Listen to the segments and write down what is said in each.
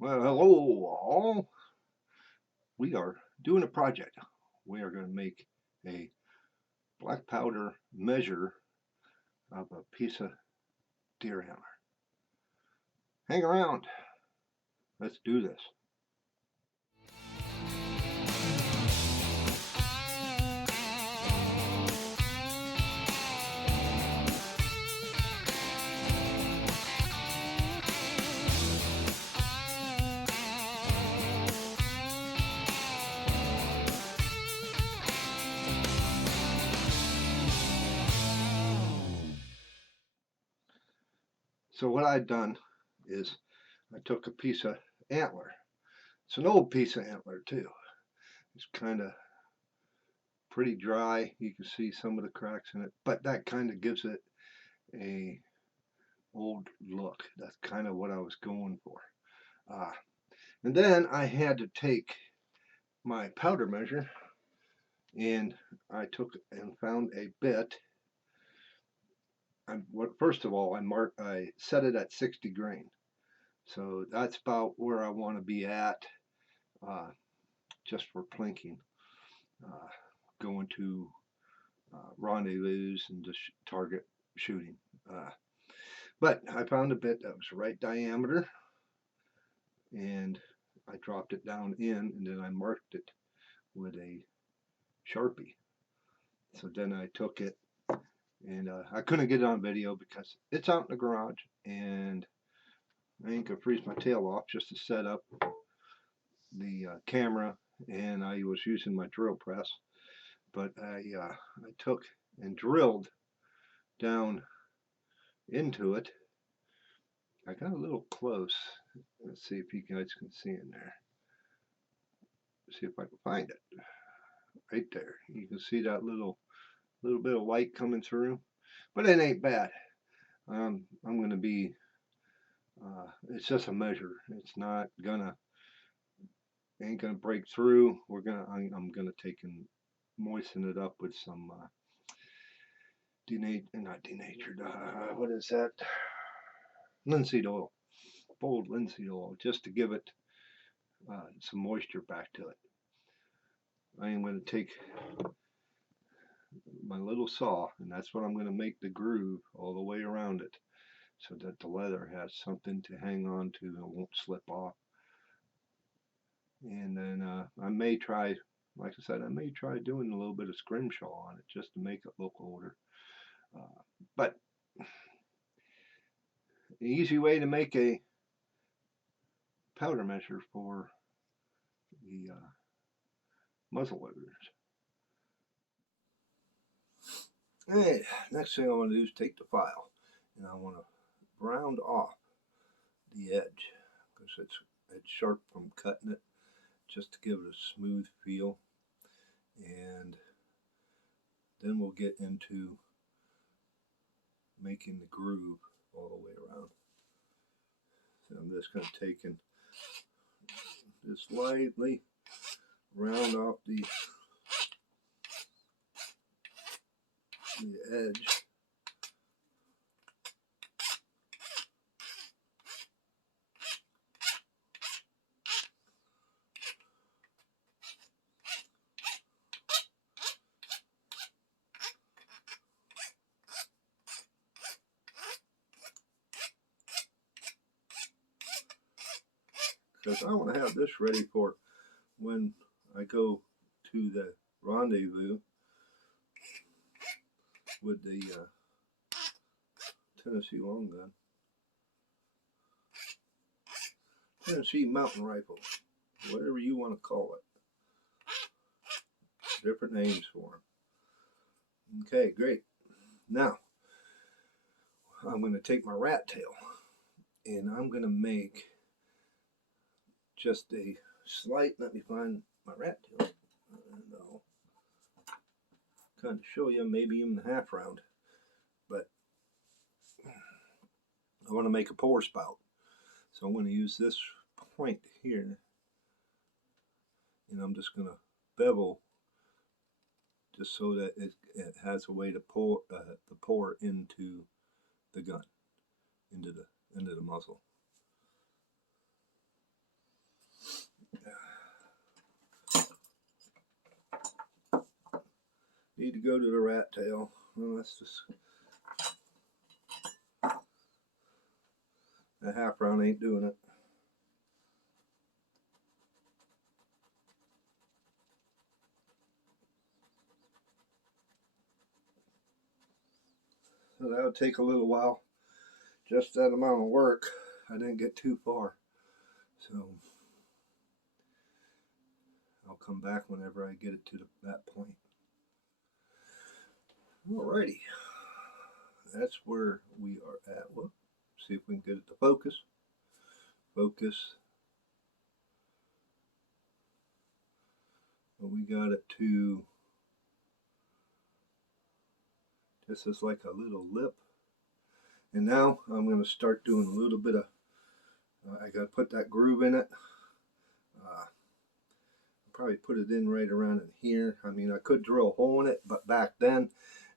Well, hello all. We are doing a project. We are going to make a black powder measure of a piece of deer antler. Hang around. Let's do this. So what I've done is I took a piece of antler. It's an old piece of antler too. It's kind of pretty dry. You can see some of the cracks in it, but that kind of gives it a old look. That's kind of what I was going for. Uh, and then I had to take my powder measure and I took and found a bit. First of all, I set it at 60 grain. So that's about where I want to be at, uh, just for plinking, uh, going to rendezvous and just target shooting. But I found a bit that was the right diameter, and I dropped it down in, and then I marked it with a Sharpie. So then I took it, and I couldn't get it on video because it's out in the garage, and I ain't gonna freeze my tail off just to set up the camera, and I was using my drill press. But I took and drilled down into it. I got a little close. Let's see if you guys can see in there. See if I can find it. Right there. You can see that little bit of light coming through, but it ain't bad. I'm going to be. It's just a measure. It's not gonna. Ain't gonna break through. I'm gonna take and moisten it up with some not denatured. What is that? Linseed oil. Boiled linseed oil, just to give it some moisture back to it. I am going to take my little saw, and that's what I'm going to make the groove all the way around it, so that the leather has something to hang on to and won't slip off. And then I may try, like I said, I may try doing a little bit of scrimshaw on it just to make it look older. But the easy way to make a powder measure for the muzzleloaders. Hey, next thing I want to do is take the file, and I want to round off the edge because it's sharp from cutting it, just to give it a smooth feel. And then we'll get into making the groove all the way around. So I'm just going to take and just lightly round off the edge. Because I want to have this ready for when I go to the rendezvous with the Tennessee long gun, Tennessee mountain rifle, whatever you want to call it. Different names for them. Okay, great. Now, I'm going to take my rat tail and I'm going to make just a slight, let me find my rat tail. No. Kind of show you, maybe even a half round. But I want to make a pour spout. So I'm going to use this point here, and I'm just going to bevel just so that it has a way to pour into the gun, into the muzzle. need to go to the rat tail. Well, that's just a half round ain't doing it. So that would take a little while. Just that amount of work. I didn't get too far. So I'll come back whenever I get it to that point. Alrighty. That's where we are at. Well, see if we can get it to focus. Focus. Well, we got it to, this is like a little lip. And now I'm going to start doing a little bit of, I got to put that groove in it. Probably put it in right around in here. I mean, I could drill a hole in it, but back then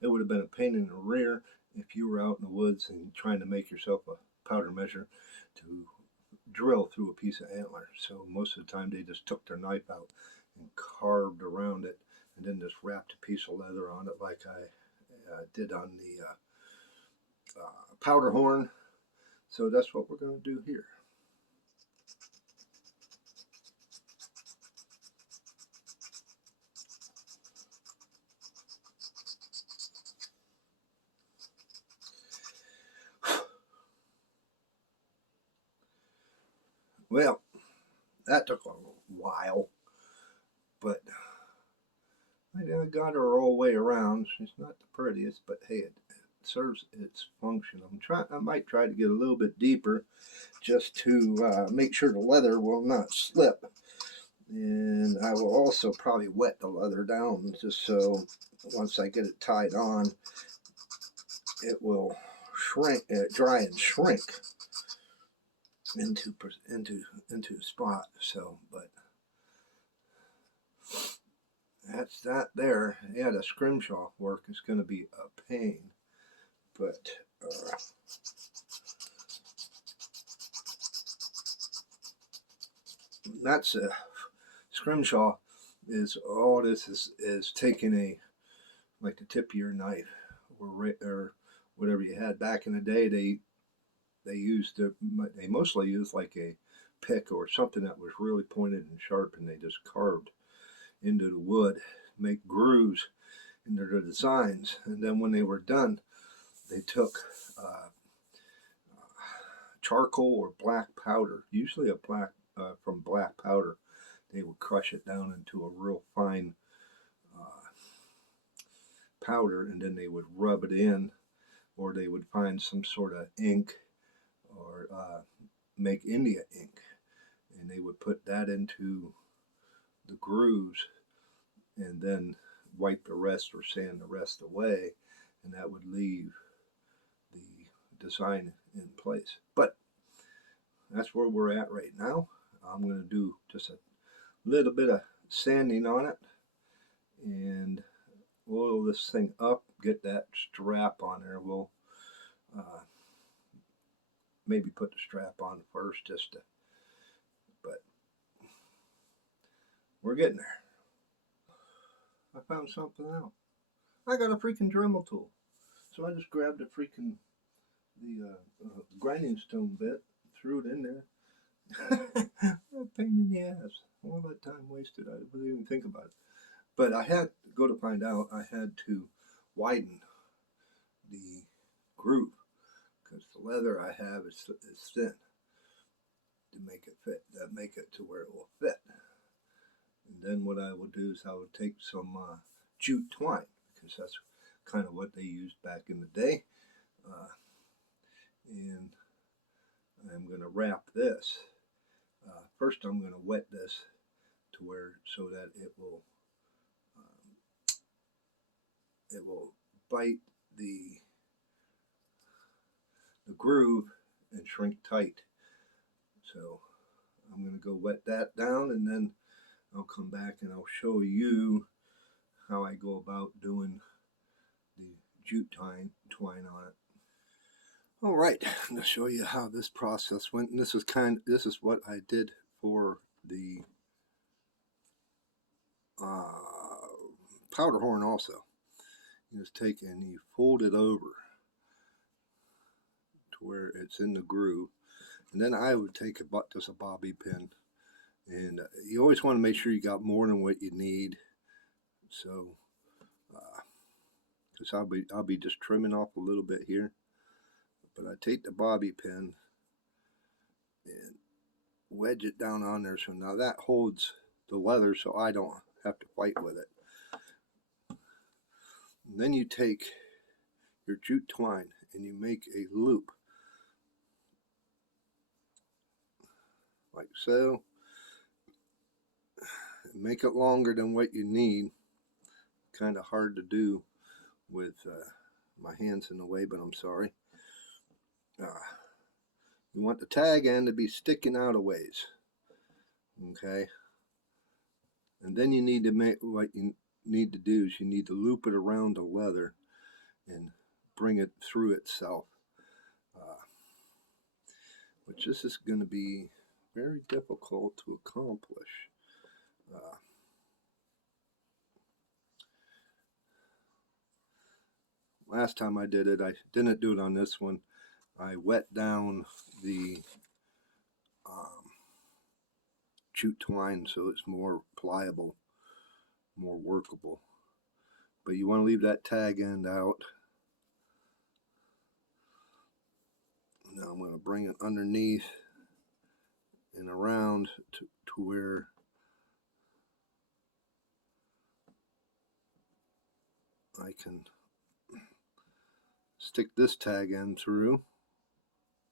it would have been a pain in the rear if you were out in the woods and trying to make yourself a powder measure to drill through a piece of antler. So most of the time they just took their knife out and carved around it and then just wrapped a piece of leather on it like I did on the powder horn. So that's what we're going to do here. Well, that took a while, but I got her all the way around. She's not the prettiest, but hey, it serves its function. I might try to get a little bit deeper just to make sure the leather will not slip. And I will also probably wet the leather down just so once I get it tied on, it will shrink, dry and shrink into a spot. So, but that's that there. Yeah, the scrimshaw work is going to be a pain, but that's a scrimshaw. Is all this is taking a, like the tip of your knife or whatever you had back in the day. They mostly used like a pick or something that was really pointed and sharp, and they just carved into the wood, make grooves into their designs. And then when they were done, they took charcoal or black powder, usually from black powder. They would crush it down into a real fine powder, and then they would rub it in, or they would find some sort of ink or make India ink, and they would put that into the grooves and then wipe the rest or sand the rest away, and that would leave the design in place. But that's where we're at right now. I'm going to do just a little bit of sanding on it and oil this thing up, get that strap on there. We'll maybe put the strap on first just to, but we're getting there. I found something out. I got a freaking Dremel tool. So I just grabbed the grinding stone bit, threw it in there. A pain in the ass. All that time wasted. I didn't even think about it. But I had, go to find out, I had to widen the groove because the leather I have is thin to make it fit, make it to where it will fit. And then what I will do is I will take some jute twine, because that's kind of what they used back in the day. And I'm going to wrap this. First I'm going to wet this to where, so that it will bite the groove and shrink tight. So I'm going to go wet that down, and then I'll come back and I'll show you how I go about doing the jute twine on it. All right, I'm going to show you how this process went. And this is what I did for the powder horn also. You just take and you fold it over to where it's in the groove. And then I would take just a bobby pin, and you always want to make sure you got more than what you need. So, because I'll be just trimming off a little bit here, but I take the bobby pin and wedge it down on there. So now that holds the leather, so I don't have to fight with it. And then you take your jute twine and you make a loop like so. Make it longer than what you need. Kind of hard to do with my hands in the way, but I'm sorry. You want the tag end to be sticking out a ways, okay? And then you need to make, what you need to do is you need to loop it around the leather and bring it through itself, which this is going to be very difficult to accomplish. Last time I did it, I didn't do it on this one. I wet down the jute twine so it's more pliable, more workable. But you want to leave that tag end out. Now I'm going to bring it underneath and around to where I can stick this tag end through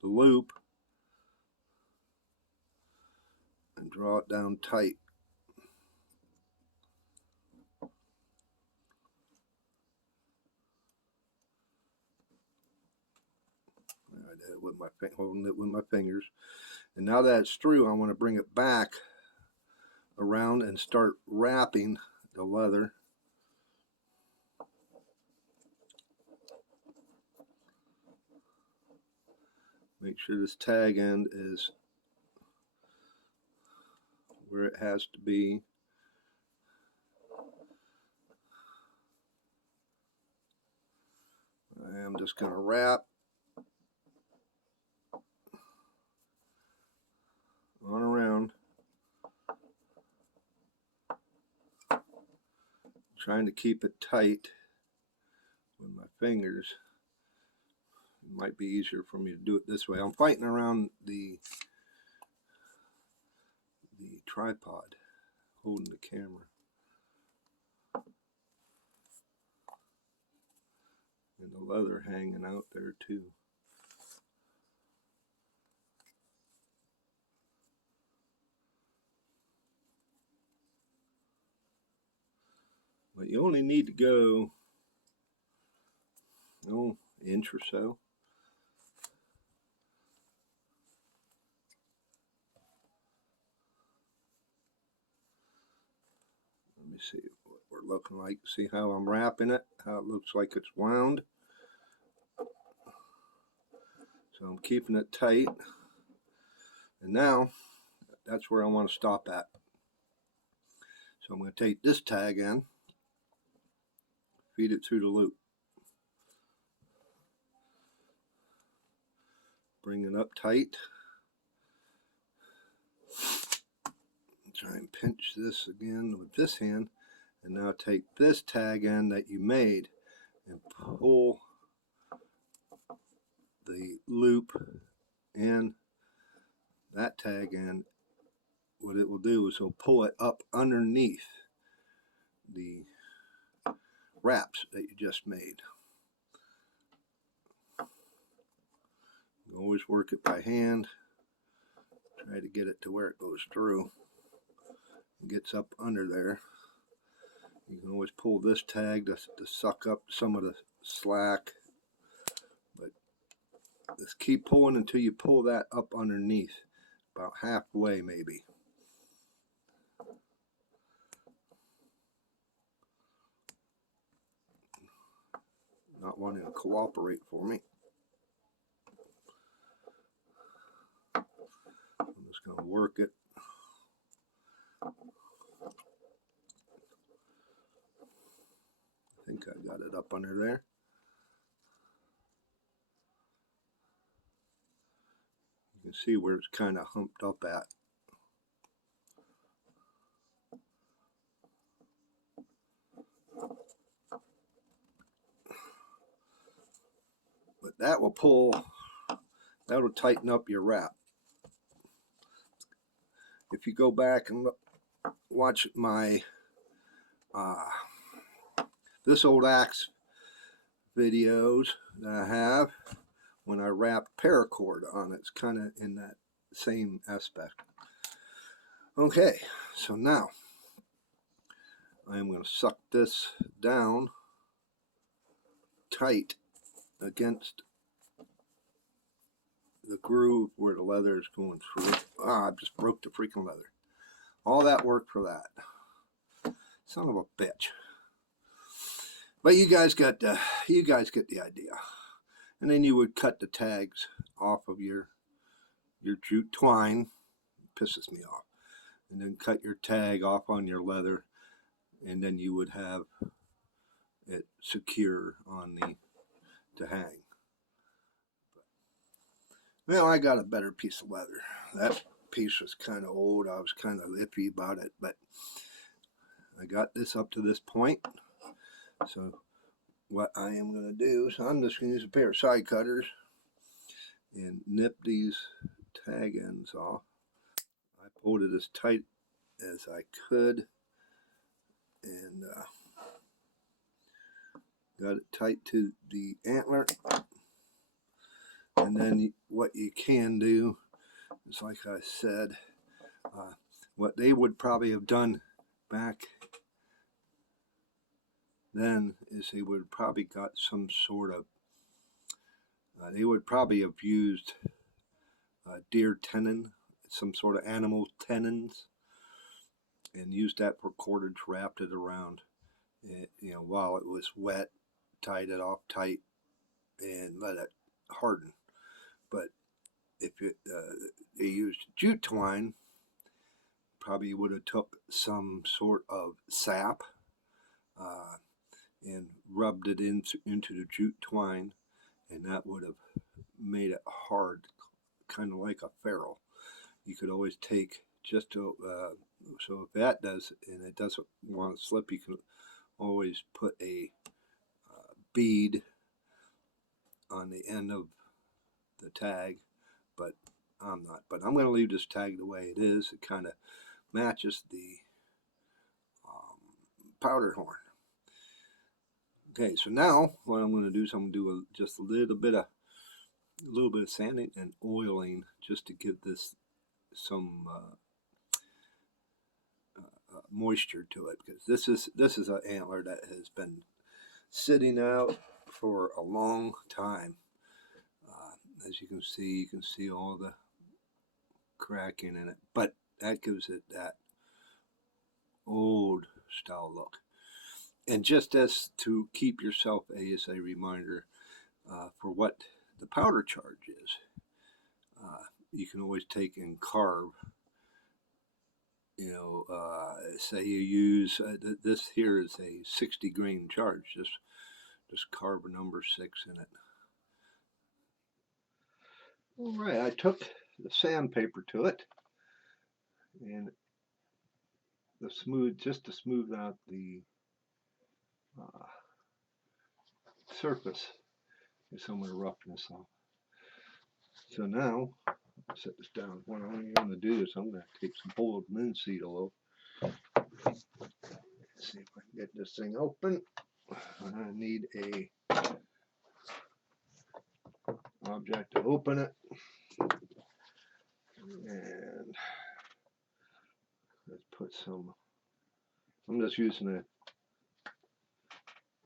the loop and draw it down tight. I did it with holding it with my fingers. And now that it's through, I want to bring it back around and start wrapping the leather. Make sure this tag end is where it has to be. I am just going to wrap on around, trying to keep it tight with my fingers. It might be easier for me to do it this way. I'm fighting around the tripod holding the camera. And the leather hanging out there too. But you only need to go an inch or so. Let me see what we're looking like. See how I'm wrapping it? How it looks like it's wound. So I'm keeping it tight. And now, that's where I want to stop at. So I'm going to take this tag in, feed it through the loop. Bring it up tight. Try and pinch this again with this hand. And now take this tag end that you made and pull the loop in that tag end. What it will do is it'll pull it up underneath the wraps that you just made. You always work it by hand. Try to get it to where it goes through. It gets up under there. You can always pull this tag to suck up some of the slack. But just keep pulling until you pull that up underneath. About halfway maybe. Not wanting to cooperate for me. I'm just going to work it. I think I got it up up under there. You can see where it's kind of humped up at. But that will pull, that'll tighten up your wrap. If you go back and look, watch my this old axe videos that I have, when I wrapped paracord on it, it's kind of in that same aspect. Okay, so now I am going to suck this down tight against the groove where the leather is going through. I just broke the freaking leather. All that work for that. Son of a bitch. But you guys get the idea. And then you would cut the tags off of your jute twine. It pisses me off. And then cut your tag off on your leather, and then you would have it secure on to hang. Well, I got a better piece of leather. That piece was kind of old. I was kind of iffy about it, but I got this up to this point. So what I am going to do is I'm just going to use a pair of side cutters and nip these tag ends off. I pulled it as tight as I could and got it tight to the antler. And then what you can do is, like I said, what they would probably have done back then is they would probably got some sort of, they would probably have used deer tenon, some sort of animal tenons, and used that for cordage, wrapped it around it, while it was wet, tied it off tight, and let it harden. But if they used jute twine, probably would have took some sort of sap and rubbed it into the jute twine, and that would have made it hard, kind of like a ferrule. You could always take just to, so if that does, and it doesn't want to slip, you can always put a bead on the end of the tag, but I'm not. But I'm going to leave this tag the way it is. It kind of matches the powder horn. Okay, so now what I'm going to do is I'm going to do just a little bit of sanding and oiling, just to give this some moisture to it, because this is an antler that has been sitting out for a long time. As you can see all the cracking in it, but that gives it that old style look. And just as to keep yourself as a reminder for what the powder charge is, you can always take and carve. Say you use this here is a 60 grain charge. Just carve a number 6 in it. All right, I took the sandpaper to it, and just to smooth out the surface, get some of the roughness off. So now, I'll set this down. What I'm going to do is I'm going to take some old linseed oil. Let's see if I can get this thing open. I need a object to open it. And let's put some, I'm just using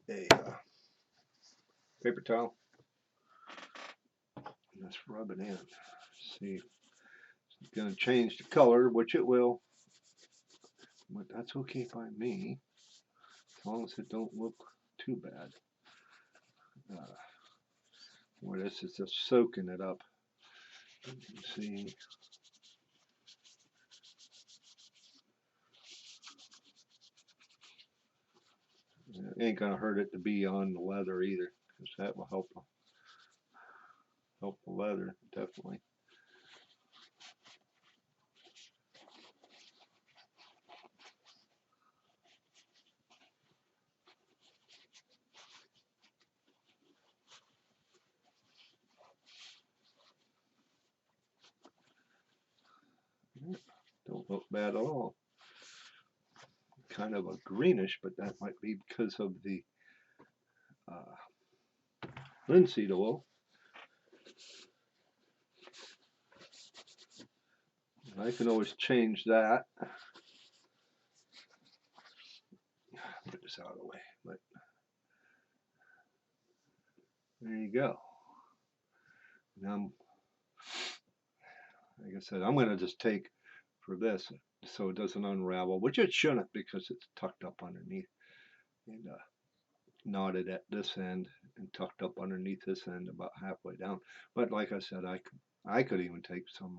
a paper towel. Let's rub it in. See, it's going to change the color, which it will, but that's okay by me, as long as it don't look too bad. Where this is just soaking it up. You can see. It ain't gonna hurt it to be on the leather either, because that will help the leather definitely. Don't look bad at all. Kind of a greenish, but that might be because of the linseed oil. I can always change that. Put this out of the way, but there you go. Now, like I said, I'm going to just take for this so it doesn't unravel, which it shouldn't because it's tucked up underneath and knotted at this end and tucked up underneath this end about halfway down. But like I said, I could even take some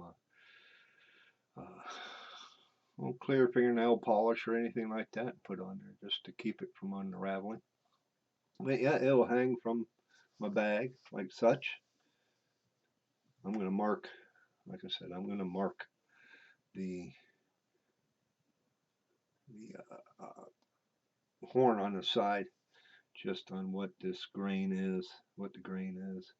clear fingernail polish or anything like that and put on there just to keep it from unraveling. But yeah, it'll hang from my bag like such. I'm going to mark, like I said, I'm going to mark the horn on the side just on what this grain is, what the grain is,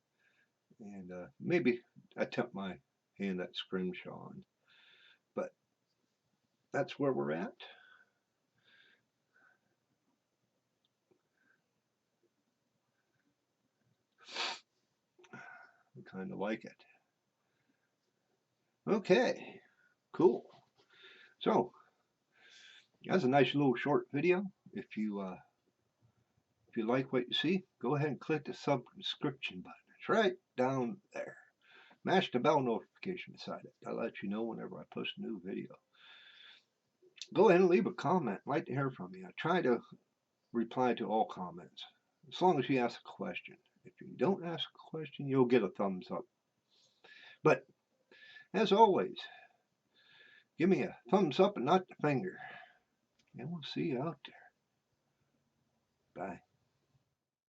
and maybe attempt my hand at scrimshaw on. But that's where we're at. I kind of like it. Okay, cool. So that's a nice little short video. If you like what you see, go ahead and click the subscription button. It's right down there. Mash the bell notification beside it. That'll let you know whenever I post a new video. Go ahead and leave a comment. I'd like to hear from you. I try to reply to all comments, as long as you ask a question. If you don't ask a question, you'll get a thumbs up. But as always, give me a thumbs up and not the finger. And we'll see you out there. Bye.